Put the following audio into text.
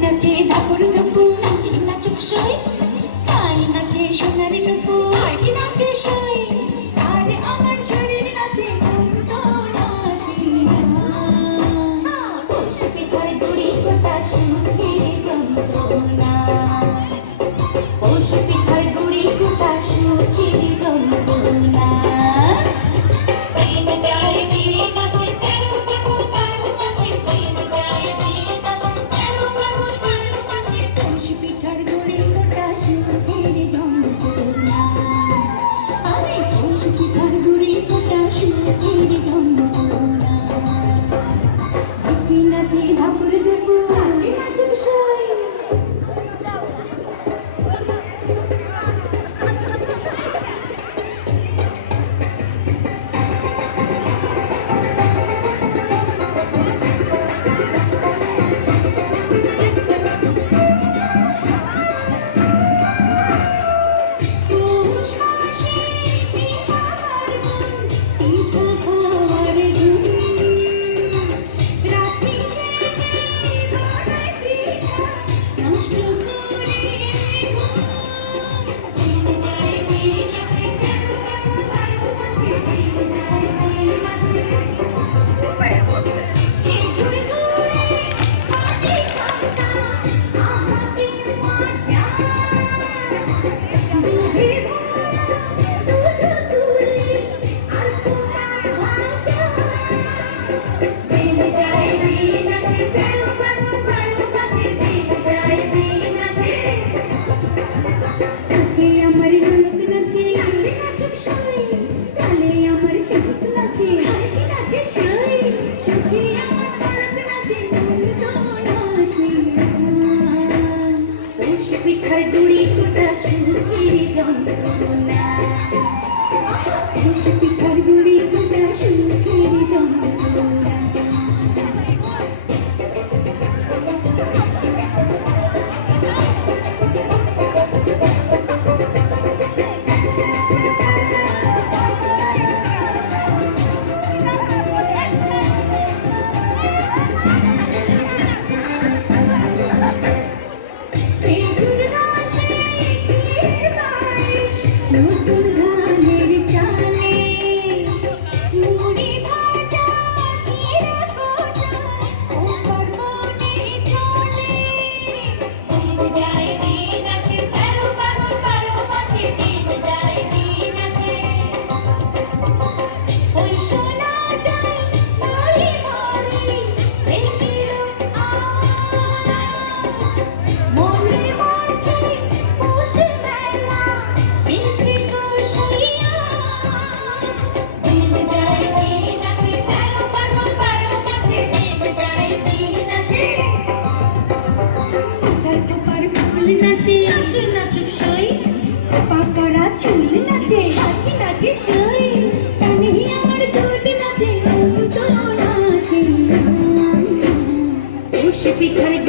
নাচে দাপুর দাপু নাচিক নাচুক সই তাই নাচে সোনার টুপু আর কি নাচে সই। আর আমার শরীর নাচে নাচে না। সত্যি করে গুড়ি কথা শুনে ঝাড় ধরে মোটা সুখের ধন। speak any